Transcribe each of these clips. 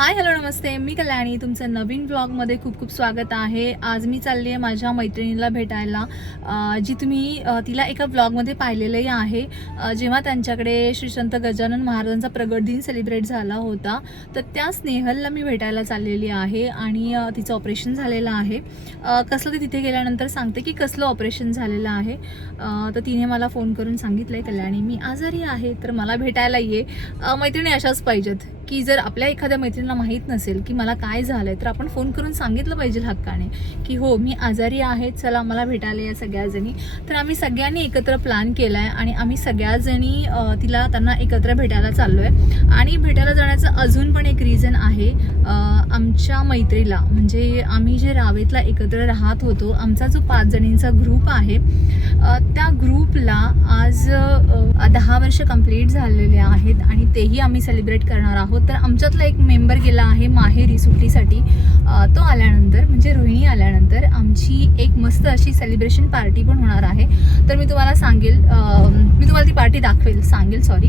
Hi hello नमस्ते, मी कल्याणी. तुमचं नवीन ब्लॉगमध्ये खूप खूप स्वागत आहे. आज मी चालली आहे माझ्या मैत्रिणीला भेटायला, जी तुम्ही तिला एका ब्लॉगमध्ये पाहिलेलंही आहे. जेव्हा त्यांच्याकडे श्री संत गजानन महाराजांचा प्रगट दिन सेलिब्रेट झाला होता, तर त्या स्नेहलला मी भेटायला चाललेली आहे आणि तिचं ऑपरेशन झालेलं आहे. कसलं ते तिथे गेल्यानंतर सांगते की कसलं ऑपरेशन झालेलं आहे. तर तिने मला फोन करून सांगितलं आहे, कल्याणी मी आजारी आहे तर मला भेटायला ये. मैत्रिणी अशाच पाहिजेत की जर आपल्या एखाद्या मैत्रिणीला माहीत नसेल की मला काय झालंय तर आपण फोन करून सांगितलं पाहिजे हक्काने की हो मी आजारी आहे, चला मला भेटायला या सगळ्याजणी. तर आम्ही सगळ्यांनी एकत्र प्लॅन केला आहे आणि आम्ही सगळ्याजणी त्यांना एकत्र भेटायला चाललो आहे. आणि भेटायला जाण्याचं अजून पण एक रिझन आहे. आमच्या मैत्रीला म्हणजे आम्ही जे रावेतला एकत्र राहत होतो, आमचा जो 5 जणींचा ग्रुप आहे, त्या ग्रुपला आज 10 वर्ष कंप्लीट झालेले आहेत आणि तेही आम्ही सेलिब्रेट करणार आहोत. तर आमच्यातला एक मेंबर गेला आहे माहेरी सुट्टीसाठी. तो आल्यानंतर म्हणजे रोहिणी आल्यानंतर आमची एक मस्त अशी सेलिब्रेशन पार्टी पण होणार आहे. तर मी तुम्हाला सांगेल, मी तुम्हाला ती पार्टी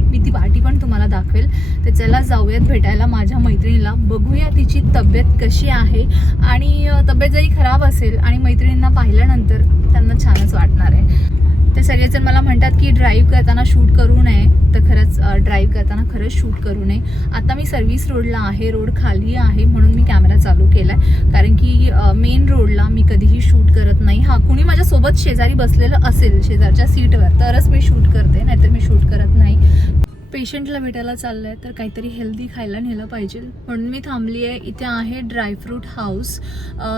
मी ती पार्टी पण तुम्हाला दाखवेल. तर चला जाऊयात भेटायला माझ्या मैत्रिणीला, बघूया तिची तब्येत कशी आहे. आणि तब्येत जरी खराब असेल आणि मैत्रिणींना पाहिल्यानंतर त्यांना छानच वाटणार आहे. ते सगळेजण मला म्हणतात की ड्राईव्ह करताना शूट करू नये, तर खरंच ड्राईव्ह करताना खरंच शूट करू नये. आता मी सर्व्हिस रोडला आहे, रोड खाली आहे म्हणून मी कॅमेरा चालू केला आहे, कारण की मेन रोडला मी कधीही शूट करत नाही. हां, कुणी माझ्यासोबत शेजारी बसलेलं असेल शेजारच्या सीटवर तरच मी शूट करते, नाहीतर मी शूट करत नाही. पेशंटला भेटायला चाललं आहे तर काहीतरी हेल्दी खायला नेलं पाहिजे म्हणून मी थांबली आहे. इथे आहे ड्रायफ्रूट हाऊस,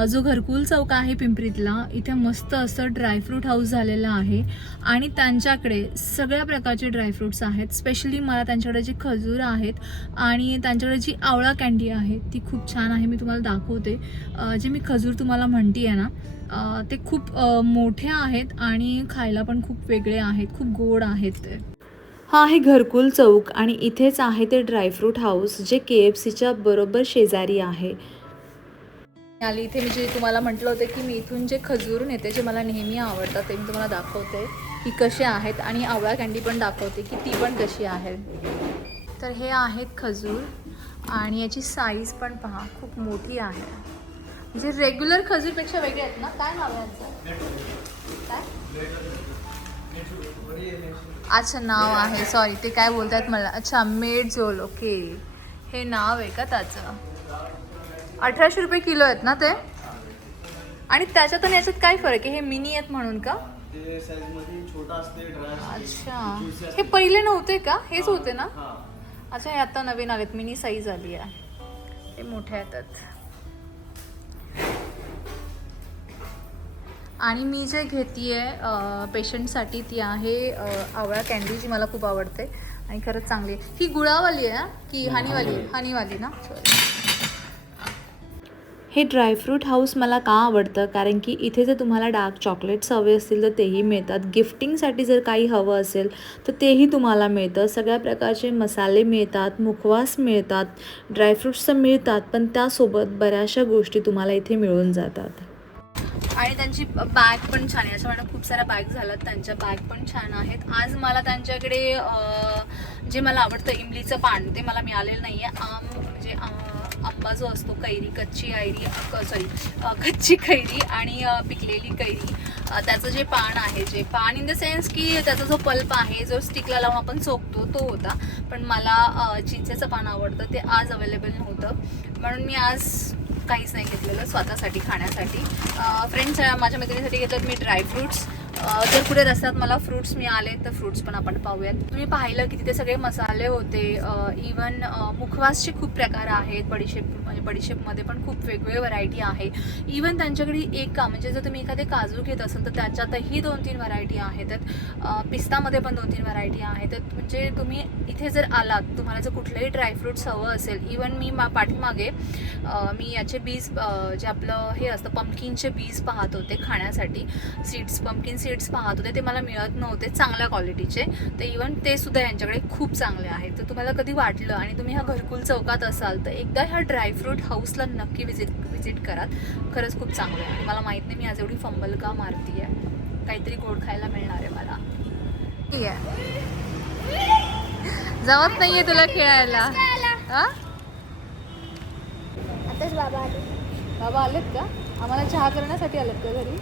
जो घरकुल चौक आहे पिंपरीतला. इथे मस्त असं ड्रायफ्रूट हाऊस झालेलं आहे आणि त्यांच्याकडे सगळ्या प्रकारचे ड्रायफ्रूट्स आहेत. स्पेशली मला त्यांच्याकडे जे खजूर आहेत आणि त्यांच्याकडे जी आवळा कँडी आहे ती खूप छान आहे. मी तुम्हाला दाखवते. जे मी खजूर तुम्हाला म्हणते आहे ना, ते खूप मोठे आहेत आणि खायला पण खूप वेगळे आहेत, खूप गोड आहेत ते. हा आहे घरकुल चौक आणि इथेच आहे ते ड्रायफ्रूट हाऊस, जे KFCच्या बरोबर शेजारी आहे. आली इथे मी जे तुम्हाला म्हटलं होतं की मी इथून जे खजूर नेते, जे मला नेहमी आवडतात, ते मी तुम्हाला दाखवते की कसे आहेत आणि आवळा कँडी पण दाखवते की ती पण कशी आहे. तर हे आहेत खजूर आणि याची साईज पण पहा, खूप मोठी आहे. म्हणजे रेग्युलर खजूरपेक्षा वेगळे आहेत ना. काय नाव आहे याचं? काय? अच्छा, नाव आहे, सॉरी ते काय बोलतात मला. अच्छा, मेडझोल. ओके, हे नाव आहे का त्याचं. 1800 रुपये किलो आहेत ना ते. आणि त्याच्यात आणि याच्यात काय फरक आहे? हे मिनी आहेत म्हणून का? अच्छा, हे पहिले नव्हते का? हेच होते ना. अच्छा, हे आता नवीन आलेत, मिनी साईज आली आहे, हे मोठे येतात. आणि मी जे घेते आहे पेशंटसाठी ती आहे आवळा कँडी, जी मला खूप आवडते आणि खरंच चांगली आहे. ही गुळावाली आहे की हनीवाली ना. सॉरी. हे ड्रायफ्रूट हाऊस मला का आवडतं, कारण की इथे जर तुम्हाला डार्क चॉकलेट्स हवे असतील तर तेही मिळतात. गिफ्टिंगसाठी जर काही हवं असेल तर तेही तुम्हाला मिळतं. सगळ्या प्रकारचे मसाले मिळतात, मुखवास मिळतात, ड्रायफ्रूट्स मिळतात, पण त्यासोबत बऱ्याचशा गोष्टी तुम्हाला इथे मिळून जातात. आणि त्यांची बॅग पण छान आहे. असं मला खूप साऱ्या बॅग झाल्यात, त्यांच्या बॅग पण छान आहेत. आज मला त्यांच्याकडे जे मला आवडतं इमलीचं पान, ते मला मिळालेलं नाही आहे. म्हणजे आंबा जो असतो, कैरी, कच्ची कैरी आणि पिकलेली कैरी, त्याचं जे पान आहे, जे पान इन द सेन्स की त्याचा जो पल्प आहे, जो स्टिकला लावून आपण चोखतो, तो होता. पण मला चिंचेचं पान आवडतं, ते आज अवेलेबल नव्हतं म्हणून मी आज काहीच नाही घेतलेलं स्वतःसाठी खाण्यासाठी. फ्रेंड्स माझ्या मैत्रिणीसाठी घेतलं मी ड्रायफ्रूट्स. जर पुढे रस्त्यात मला फ्रूट्स मिळाले तर फ्रूट्स पण आपण पाहूयात. तुम्ही पाहिलं की तिथे सगळे मसाले होते. इवन मुखवासचे खूप प्रकार आहेत. बडीशेपमध्ये पण खूप वेगवेगळे व्हरायटी आहे. इवन त्यांच्याकडे म्हणजे जर तुम्ही एखादे काजू घेत असाल तर त्याच्यातही 2-3 व्हरायटी आहेत. पिस्तामध्ये पण 2-3 व्हरायटी आहेत. म्हणजे तुम्ही इथे जर आलात, तुम्हाला जर कुठलंही ड्रायफ्रूट्स हवं असेल, इवन मी पाठीमागे मी याचे बीज, जे आपलं हे असतं पंपकिनचे बीज पाहत होते खाण्यासाठी. पंपकिन सीड्स पाहत होते, ते मला मिळत नव्हते चांगल्या क्वालिटीचे. तर इवन ते सुद्धा यांच्याकडे खूप चांगले आहेत. तर तुम्हाला कधी वाटलं आणि तुम्ही ह्या घरकुल चौकात असाल तर एकदा ह्या ड्रायफ्रूट हाऊसला नक्की विजिट करा. खरंच खूप चांगलं आहे. आणि मला माहीत नाही मी आज एवढी फंबल का मारती आहे. काहीतरी गोड खायला मिळणार आहे मला. ठीक आहे, जमत नाही आहे तुला खेळायला. हां, आताच बाबा आले. बाबा आलेत का? आम्हाला चहा करण्यासाठी आलेत का घरी?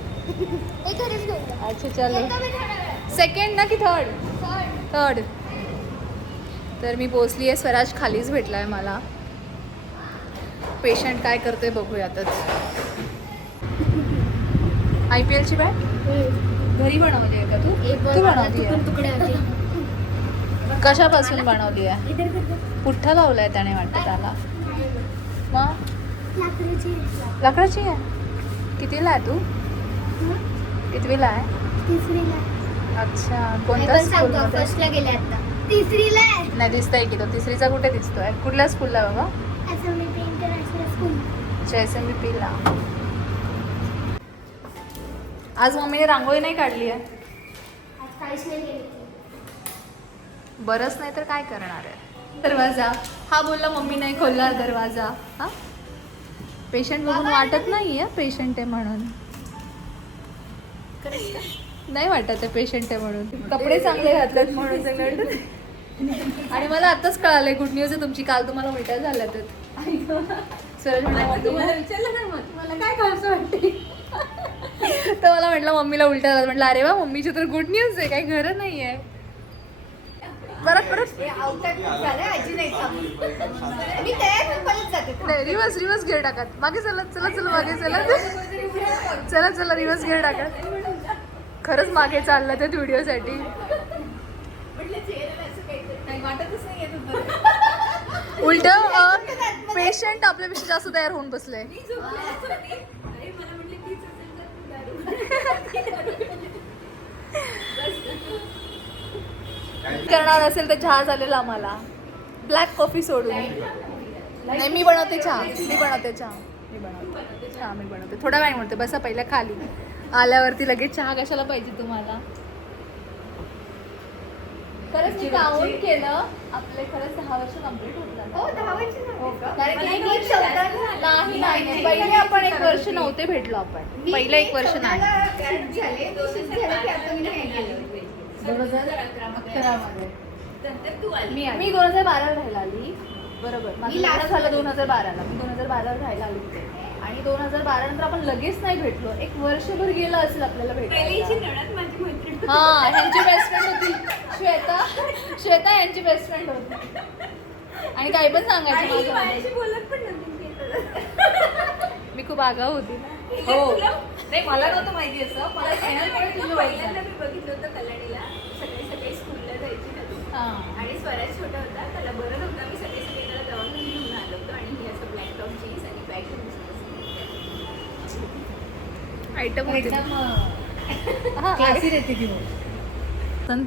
ते घरीच घेऊन जा. अच्छा चलो. येतो मी थोड्या वेळात. सेकंड ना की थर्ड? तर मी पोचली आहे. स्वराज खालीच भेटला आहे मला. पेशंट काय करतोय बघूयातच. IPL ची बॅट घरी बनवली आहे का तू? तू बनवली आहे? तुकडे होते. कशापासून बनवली आहे? पुठ्ठा लावलाय त्याने वाटतं त्याला. मग लाकडाची. लाकडाची आहे? कितीला आहे तू? कितवीला आहे? तिसरीला. अच्छा. कोणत्या स्कूलमध्ये? फर्स्टला गेले आता. तिसरीला आहे. नाही दिसतंय की तो तिसरीचा कुठे दिसतोय? कुठल्या स्कूलला आहे बाबा? SMVP international school. अच्छा SMVPला. आज मम्मीने रांगोळी नाही काढली आहे. आज काहीच नाही गेले. बरंच नाही तर काय करणार आहे. दरवाजा हा बोलला मम्मी नाही खोलला दरवाजा. हा पेशंट बघून वाटत नाही आहे पेशंट आहे म्हणून. नाही वाटत आहे पेशंट आहे म्हणून. कपडे चांगले घातलेत म्हणून सगळं. आणि मला आताच कळालंय गुड न्यूज आहे तुमची. काल तुम्हाला उलट्या झाल्या तर सरळ तुम्हाला विचारलं ना मग मला काय खावंसं वाटते. तर मला म्हटलं मम्मीला उलट्या झाल्या. म्हटलं अरे वा मम्मीची तर गुड न्यूज आहे. काही खरं नाही आहे. परत नाही रिवर्स गिअर टाकत. मागे चला मागे चला रिवर्स गिअर टाकत. खरंच मागे चाललं त्या व्हिडिओसाठी. उलट पेशंट आपल्यापेक्षा जास्त तयार होऊन बसले. करणार असेल तर चहा झालेला आम्हाला. ब्लॅक कॉफी सोडून. नाही मी बनवते चहा. मी बनवते. थोडा वेळ म्हणते बसा पहिल्या खाली. आल्यावरती लगेच चहा कशाला पाहिजे तुम्हाला? खरंच मी काउंट केलं आपले खरंच 10 वर्ष कंप्लीट होतात. हो 10 वर्ष झाली. नाही पहिले आपण 1 वर्ष नव्हते भेटलो आपण. पहिलं 1 वर्ष नाही. 2011 मध्ये मी 2012 राहायला आली. बरोबर माझं लग्न झालं 2012ला. मी 2012 राहायला आली होते. आणि 2012 नंतर आपण लगेच नाही भेटलो. 1 वर्षभर गेलं असेल आपल्याला भेटायला. हा ह्यांची बेस्ट फ्रेंड होती श्वेता यांची बेस्ट फ्रेंड होती. आणि काही पण सांगायची मी खूप आगाऊ होती ना. हो नाही मला नव्हतं माहिती असं. मला चॅनलकडे तुझं बघितलं होतं कल्याणीला. सकाळी स्कूलला जायची ना. आणि स्वराज छोटा होता त्याला बरं नव्हतं. मी सगळे त्याला दवाखान्यात घेऊन आलो होतो. आणि मी असं ब्लॅक टॉप जीन्स आणि बॅग आयटम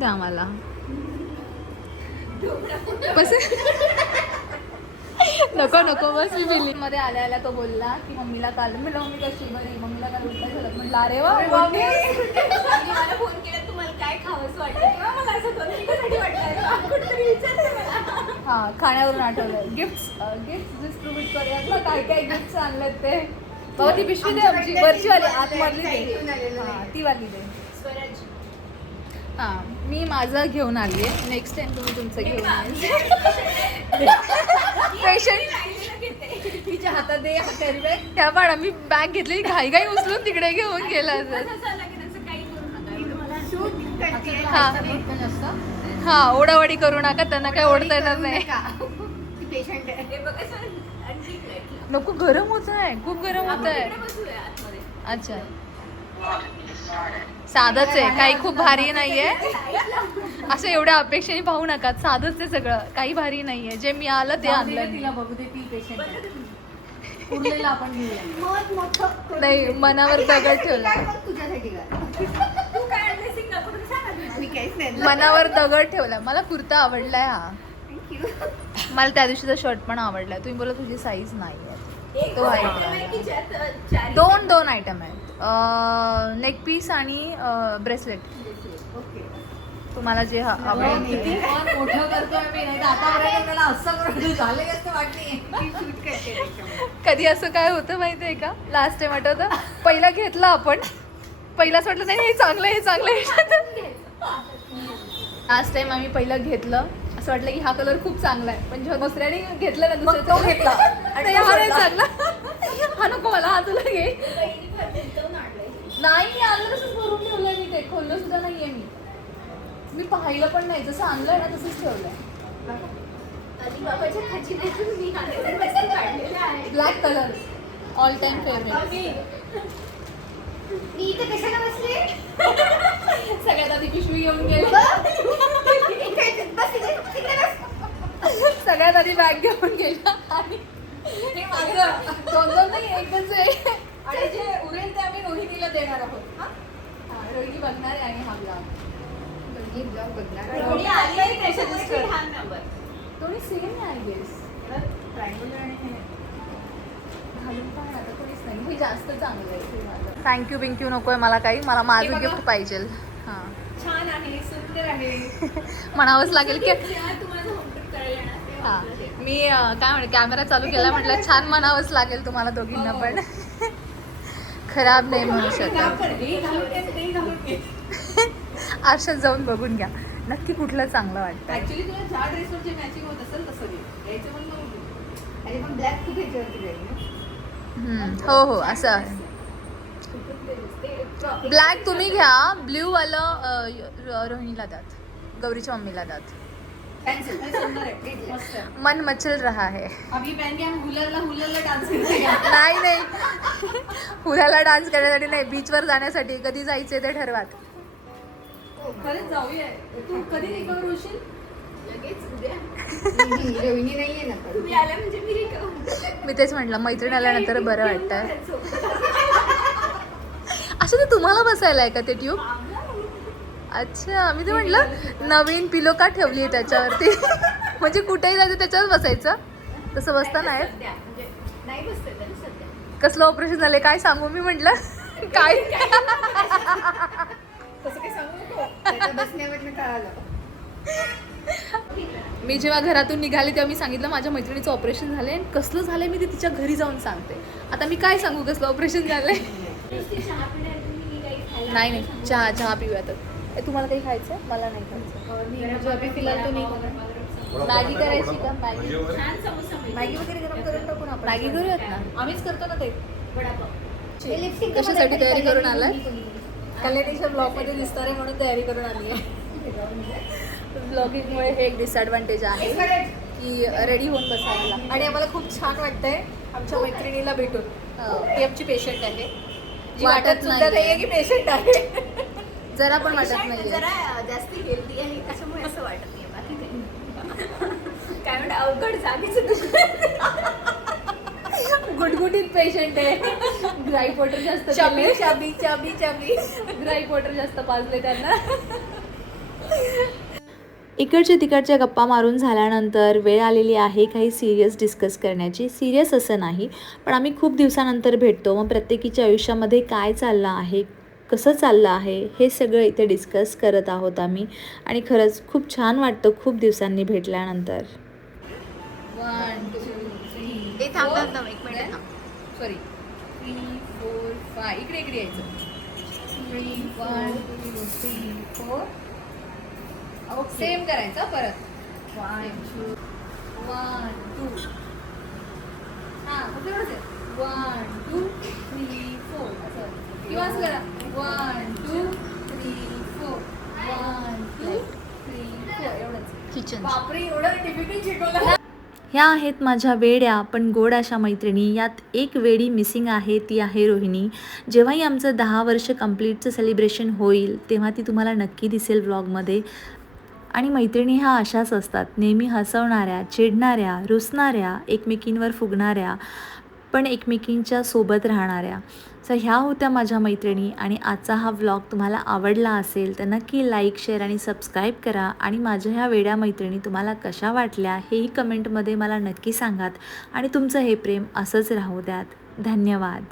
ते आम्हाला बस नको बस. मी बिल्डिंग मध्ये आल्या तो बोलला की मम्मीला काल. मी मम्मी कशी बरी? मम्मीला काल उलटा झालं. म्हटलं अरे वा. मला फोन केला तुम्हाला काय खावंसं वाटतं किंवा मला असं दोन मिनिटासाठी वाटलं कुठेतरी विचारलं मला. हा खाण्यावरून आठवलं. गिफ्ट डिस्ट्रीब्यूट करूयात ना. काय गिफ्ट आणलेत ते. बाबा ती पिशवी दे आमची वरची वाली आतमधली दे. हा ती वाली दे. स्वराज हा मी माझं घेऊन आली आहे. नेक्स्ट टाइम तुम्ही तुमचं घेऊन पेशंट तिच्या हातात दे कॅरी बॅग. त्या बाळा मी बॅग घेतली घाई उचलून तिकडे घेऊन गेला असं. हा ओढावडी करू नका. त्यांना काय ओढता येणार नाही. नको गरम होत आहे. खूप गरम होत आहे. अच्छा साधंच आहे. काही खूप भारी नाहीये. असं एवढ्या अपेक्षेने पाहू नका. साधंच आहे सगळं. काही भारी नाहीये. जे मी आलं ते आणलं. तिला बघू दे ती पेशंट उरलेला आपण घेऊया. नाही मनावर दगड ठेवला. तू काय आणलंस नको सांगा. मी काहीच नाही. मनावर दगड ठेवला. मला कुर्ता आवडलाय हा. मला त्या दिवशीचा शर्ट पण आवडलाय. तुम्ही बोला तुझी साईज नाही आहे. तो आहे. दोन आयटम आहेत. नेक पीस आणि ब्रेसलेट. तुम्हाला जे आवडेल किती मोठं करतोय मी. नाही तर आतापर्यंत त्याला असं करून झाले असं वाटते. कधी असं काय होतं माहितीये का? लास्ट टाइम आठवतं पहिला घेतला आपण. पहिलाच वाटलं नाही हे चांगलं. लास्ट टाइम आम्ही पहिलं घेतलं असं वाटलं की हा कलर खूप चांगला आहे, पण जेव्हा दुसऱ्याने घेतला ना मग तो घेतला. आणि हा नाही चांगला. हा नको मला, हा तुला घे. बहिणी फार गुंतवून आणलंय. नाही आणलं, तसंच भरून ठेवलंय मी, ते खोललं सुद्धा नाहीये मी पाहिलं पण नाही, जसं आणलंय ना तसंच ठेवलंय. अलिबाबाच्या खजिन्यातून मी हा वस्तू काढलेला आहे. Black colour all time favourite. मी इथे कशाला बसले? सगळ्यात आधी पिशवी घेऊन गेले, बस इथे, तिकडे बस. सगळ्यात आधी बॅग घेऊन गेला आणि हे माझं दोन नाही एकच आहे. आणि जे उरेल ते आम्ही रोहिणीला देणार आहोत. हा? रोहिणी बघणार आहे आणि हा ब्लॉग दोन्ही ब्लॉग बघणार. कोणी आली आहे त्याच्यामध्ये लहान नंबर. दोन्ही सेम आहे आय गेस. ट्रायंगल आणि हे. घालून पण आता कोणीच नाही, हे जास्त चांगलं आहे. थँक्यू बिंक्यू नकोय मला काही, मला माझं बघा. गिफ्ट पाहिजे. हां छान आहे, सुंदर आहे. म्हणावंच लागेल की जेव्हा तुम्हाला होम टूर करायला येणार तेव्हा हां आपलं ते- मी काय म्हणते कॅमेरा चालू केला म्हटलं छान म्हणावंच लागेल तुम्हाला दोघींना पण. खराब नाही म्हणू शकत. हे घालून घे, ते घालून घे. आरशात जाऊन बघून घ्या नक्की कुठलं चांगलं वाटतं. ऍक्च्युली तुला ज्या ड्रेसवर जे मॅचिंग होत असेल तसं घे. यायचं पण मग. आणि पण ब्लॅक खूप ह्याच्यावरती जाईल ना. हो हो असं आहे. ब्लॅक तुम्ही घ्या, ब्ल्यू वालं रोहिणीला द्यात, गौरीच्या मम्मीला द्यात. Pencil, हे सुंदर आहे. मस्त आहे. मन मचल रहा है. अभी पहन के हम हुलरला डान्स करेंगे. नाही नाही, पुण्याला डान्स करण्यासाठी नाही, बीचवर जाण्यासाठी. कधी जायचे ते ठरवात. खरंच जाऊया. तू कधी रिकवर होशील? लगेच उद्या रोहिणी नाहीये ना. तुम्ही आल्या म्हणजे मी रिकवर. मी तेच म्हटलं, मैत्रीण आल्यानंतर बरं वाटतं. अच्छा, ते तुम्हाला बसायला आहे का ते ट्यूब? अच्छा, मी ते म्हटलं नवीन पिलो का ठेवली आहे त्याच्यावरती. म्हणजे कुठेही जायचं त्याच्यावर बसायचं, तसं बसता नाही. सध्या म्हणजे नाही बसते तरी सध्या. कसलं ऑपरेशन झालंय काय सांगू मी म्हटलं. काय तसं काही सांगू नको. त्याच्या बसण्यावरनं कळालं. मी जेव्हा घरातून निघाले तेव्हा मी सांगितलं माझ्या मैत्रिणीचं ऑपरेशन झालंय आणि कसलं झालंय मी ते तिच्या घरी जाऊन सांगते. आता मी काय सांगू कसलं ऑपरेशन झालंय. नुसती चहा पिण्यात तुम्ही काही खायला नाही नाही, चहा पिऊयातच. तुम्हाला काही खायचं? मला नाही खायचं. जो अभी फिलहाल तो नहीं खाना. मॅगी करायची का? मॅगी छान समोसा मिळतो. मॅगी वगैरे गरम करून टाकू ना आपण. मॅगी करूयात ना. आम्हीच करतो ना ते. वडापाव. हे lipstick कशासाठी तयारी करून आलाय? कल्याणीच्या ब्लॉग मध्ये दिसणार आहे म्हणून तयारी करून आली आहे. ब्लॉगिंगमुळे हे एक डिसएडव्हान्टेज आहे की रेडी होऊन बसायला लागतं. आणि आम्हाला खूप छान वाटतंय आमच्या मैत्रिणीला भेटून. ती आमची पेशंट आहे, जी वाटत वाटत सुद्धा नाहीये. नाहीये की पेशंट आहे. जरा पण वाटत पेशंट नाहीये. जरा जास्त हेल्दी आहे त्याच्यामुळे असं वाटत नाही बाकी काही. काय म्हणतात अवघड जागेचं दुखणं. गुटगुटीत पेशंट आहे. ग्राईप वॉटर जास्त चाबी पिलंय. चाबी चाबी चाबी. ग्राईप वॉटर जास्त पाजले त्यांना. इकडच्या तिकडच्या गप्पा मारून झाल्यानंतर वेळ आलेली आहे काही सिरियस डिस्कस करण्याची. सिरियस असं नाही, पण आम्ही खूप दिवसानंतर भेटतो. मग प्रत्येकीच्या आयुष्यामध्ये काय चाललं आहे, कसं चाललं आहे, हे सगळं इथे डिस्कस करत आहोत आम्ही. आणि खरंच खूप छान वाटतं खूप दिवसांनी भेटल्यानंतर. 1 2 3 ते थांबतात ना एक मिनिट. सॉरी 3 4 5 इकडे इकडे यायचं. 3 1 2 3 4 सेम करायचं परत. 1 2 1 2 हां फक्त एवढंच आहे. 1 2 3 4 असं किंवा असं करा. 1 2 3 4 1 2 3 4 एवढंच. किचन. बापरे, एवढं डिफिकल्ट शिकवलं. ह्या आहेत माझ्या वेड्या पण गोड अशा मैत्रिणी. यात एक वेडी मिसिंग आहे, ती आहे रोहिणी. जेव्हाही आमचं 10 वर्ष कंप्लीटचं सेलिब्रेशन होईल तेव्हा ती तुम्हाला नक्की दिसेल व्लॉगमध्ये. आणि मैत्रिणी ह्या अशाच असतात, नेहमी हसवणाऱ्या, चिडणाऱ्या, रुसणाऱ्या, एकमेकींवर फुगणाऱ्या, पण एकमेकींच्या सोबत राहणाऱ्या. सो ह्या होत्या माझ्या मैत्रिणी. आणि आजचा हा व्लॉग तुम्हाला आवडला असेल तर नक्की लाईक, शेअर आणि सबस्क्राईब करा. आणि माझ्या ह्या वेड्या मैत्रिणी तुम्हाला कशा वाटल्या हेही कमेंटमध्ये मला नक्की सांगात. आणि तुमचं हे प्रेम असंच राहू द्यात. धन्यवाद.